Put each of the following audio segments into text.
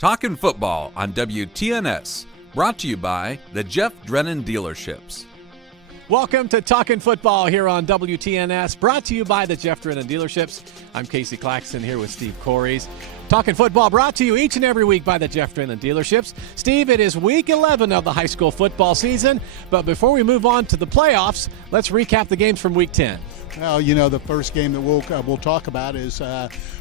Talkin' Football on WTNS, brought to you by the Jeff Drennan Dealerships. Welcome to Talkin' Football here on WTNS, brought to you by the Jeff Drennan Dealerships. I'm Casey Claxton here with Steve Corries. Talkin' Football brought to you each and every week by the Jeff Drennan Dealerships. Steve, it is week 11 of the high school football season, but before we move on to the playoffs, let's recap the games from week 10. Well, you know, the first game that we'll talk about is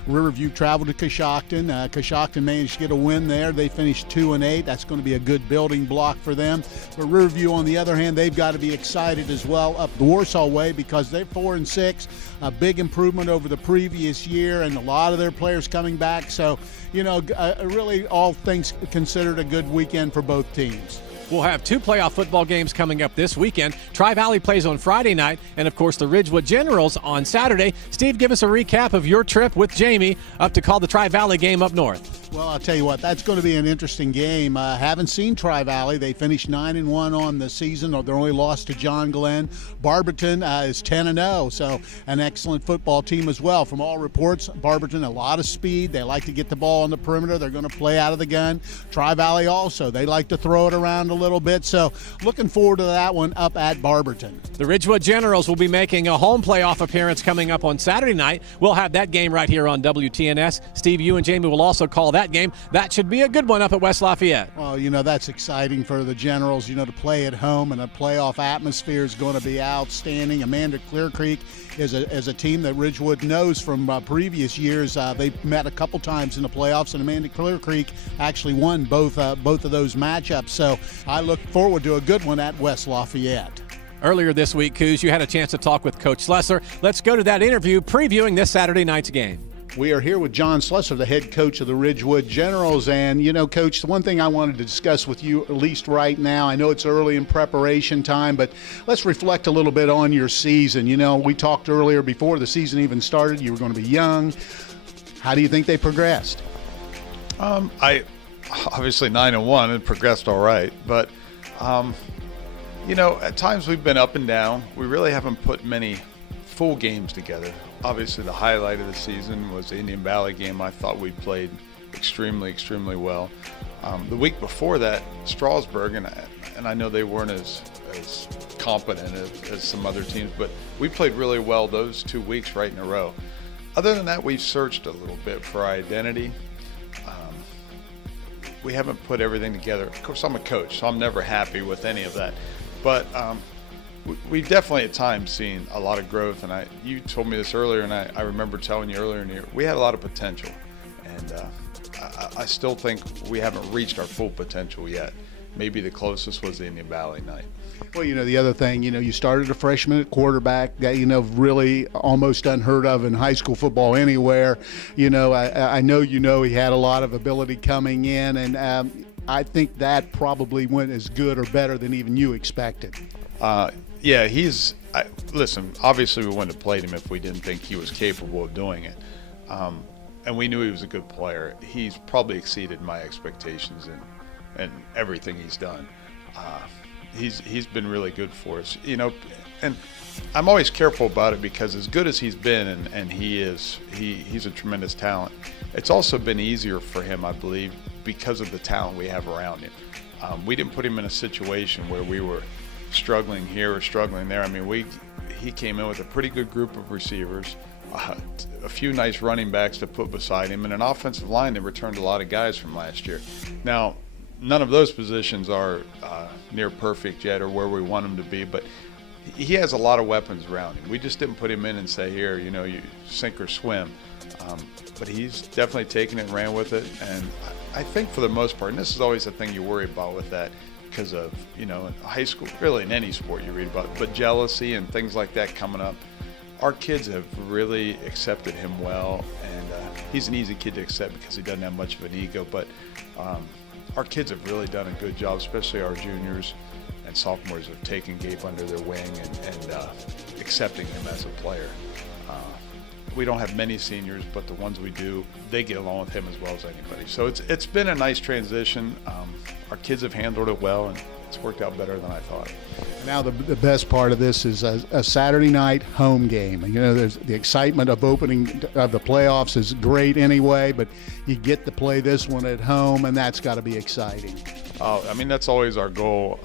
Riverview traveled to Coshocton. Coshocton managed to get a win there. They finished 2-8. That's going to be a good building block for them. But Riverview, on the other hand, they've got to be excited as well up the Warsaw way because they're 4-6, a big improvement over the previous year, and a lot of their players coming back. So, you know, really all things considered, a good weekend for both teams. We'll have two playoff football games coming up this weekend. Tri-Valley plays on Friday night, and of course the Ridgewood Generals on Saturday. Steve, give us a recap of your trip with Jamie up to call the Tri-Valley game up north. Well, I'll tell you what, that's going to be an interesting game. Haven't seen Tri-Valley. They finished 9-1 on the season. Their only loss to John Glenn. Barberton is 10-0, so an excellent football team as well. From all reports, Barberton, a lot of speed. They like to get the ball on the perimeter. They're going to play out of the gun. Tri-Valley also, they like to throw it around a little bit. So looking forward to that one up at Barberton. The Ridgewood Generals will be making a home playoff appearance coming up on Saturday night. We'll have that game right here on WTNS. Steve, you and Jamie will also call that game. That should be a good one up at West Lafayette. Well, you know, that's exciting for the Generals, you know, to play at home, and a playoff atmosphere is going to be outstanding. Amanda Clear Creek is a team that Ridgewood knows from previous years. They met a couple times in the playoffs, and Amanda Clear Creek actually won both of those matchups. So I look forward to a good one at West Lafayette. Earlier this week, Coos, you had a chance to talk with Coach Slesser. Let's go to that interview previewing this Saturday night's game. We are here with John Slesser, the head coach of the Ridgewood Generals. And, you know, Coach, the one thing I wanted to discuss with you, at least right now, I know it's early in preparation time, but let's reflect a little bit on your season. You know, we talked earlier before the season even started, you were going to be young. How do you think they progressed? I obviously 9-1 and progressed all right, but you know, at times we've been up and down. We really haven't put many full games together. Obviously, the highlight of the season was the Indian Valley game. I thought we played extremely, extremely well. The week before that, Strasburg, and I know they weren't as competent as some other teams, but we played really well those 2 weeks right in a row. Other than that, we've searched a little bit for our identity. We haven't put everything together. Of course, I'm a coach, so I'm never happy with any of that. But we've definitely at times seen a lot of growth. And you told me this earlier, and I remember telling you earlier in the year, we had a lot of potential. And I still think we haven't reached our full potential yet. Maybe the closest was the Indian Valley night. Well, you know, the other thing, you know, you started a freshman at quarterback, that, you know, really almost unheard of in high school football anywhere. You know, I know he had a lot of ability coming in, and I think that probably went as good or better than even you expected. Yeah, listen, obviously we wouldn't have played him if we didn't think he was capable of doing it. And we knew he was a good player. He's probably exceeded my expectations in everything he's done. He's been really good for us, you know, and I'm always careful about it because as good as he's been, and he's a tremendous talent, it's also been easier for him, I believe, because of the talent we have around him. We didn't put him in a situation where we were struggling here or struggling there. I mean, he came in with a pretty good group of receivers, a few nice running backs to put beside him, and an offensive line that returned a lot of guys from last year. Now, none of those positions are near perfect yet or where we want them to be, but he has a lot of weapons around him. We just didn't put him in and say, here, you know, you sink or swim. But he's definitely taken it and ran with it. And I think for the most part, and this is always the thing you worry about with that because of, you know, in high school, really in any sport you read about, but jealousy and things like that coming up. Our kids have really accepted him well, and he's an easy kid to accept because he doesn't have much of an ego, but our kids have really done a good job, especially our juniors and sophomores have taken Gabe under their wing and accepting him as a player. We don't have many seniors, but the ones we do, they get along with him as well as anybody. So it's been a nice transition. Our kids have handled it well, and it's worked out better than I thought. Now the best part of this is a Saturday night home game. You know, there's the excitement of opening of the playoffs is great anyway, but you get to play this one at home, and that's got to be exciting. I mean, that's always our goal.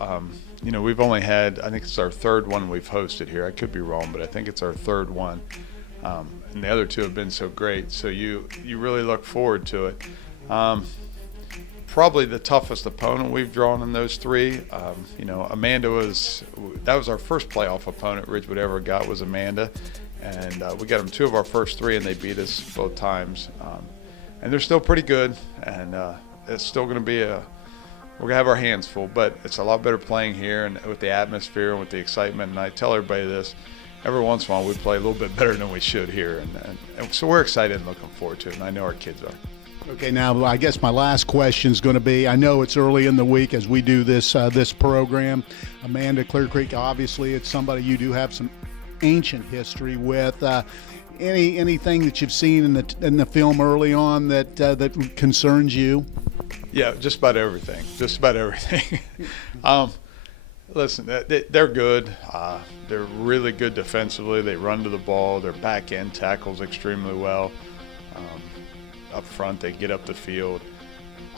You know, we've only had, I think it's our third one we've hosted here. I could be wrong, but I think it's our third one. And the other two have been so great. So you really look forward to it. Probably the toughest opponent we've drawn in those three. You know, Amanda that was our first playoff opponent Ridgewood ever got, was Amanda. And we got them two of our first three, and they beat us both times. And they're still pretty good, and it's still going to be we're going to have our hands full, but it's a lot better playing here and with the atmosphere and with the excitement. And I tell everybody this, every once in a while we play a little bit better than we should here. And so we're excited and looking forward to it, and I know our kids are. Okay, now I guess my last question is going to be, I know it's early in the week as we do this program. Amanda, Clear Creek, obviously it's somebody you do have some ancient history with. Anything that you've seen in the film early on that concerns you? Yeah, just about everything. Just about everything. Listen, they're good. They're really good defensively. They run to the ball. Their back end tackles extremely well. Up front, they get up the field.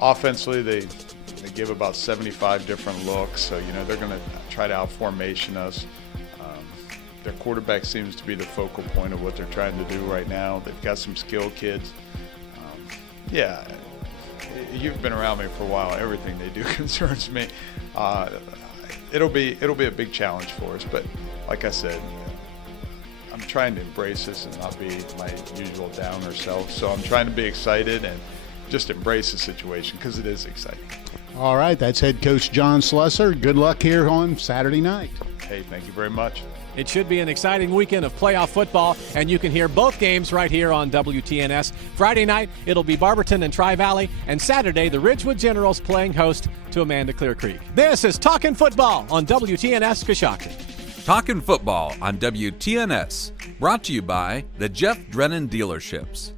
Offensively, they give about 75 different looks. So, you know, they're going to try to out-formation us. Their quarterback seems to be the focal point of what they're trying to do right now. They've got some skilled kids. Yeah. You've been around me for a while. Everything they do concerns me. It'll be a big challenge for us, but like I said, I'm trying to embrace this and not be my usual downer self. So I'm trying to be excited and just embrace the situation because it is exciting. All right, that's head coach John Slusser. Good luck here on Saturday night. Hey, thank you very much. It should be an exciting weekend of playoff football, and you can hear both games right here on WTNS. Friday night, it'll be Barberton and Tri-Valley, and Saturday, the Ridgewood Generals playing host to Amanda Clear Creek. This is Talkin' Football on WTNS Coshocton. Talkin' Football on WTNS, brought to you by the Jeff Drennan Dealerships.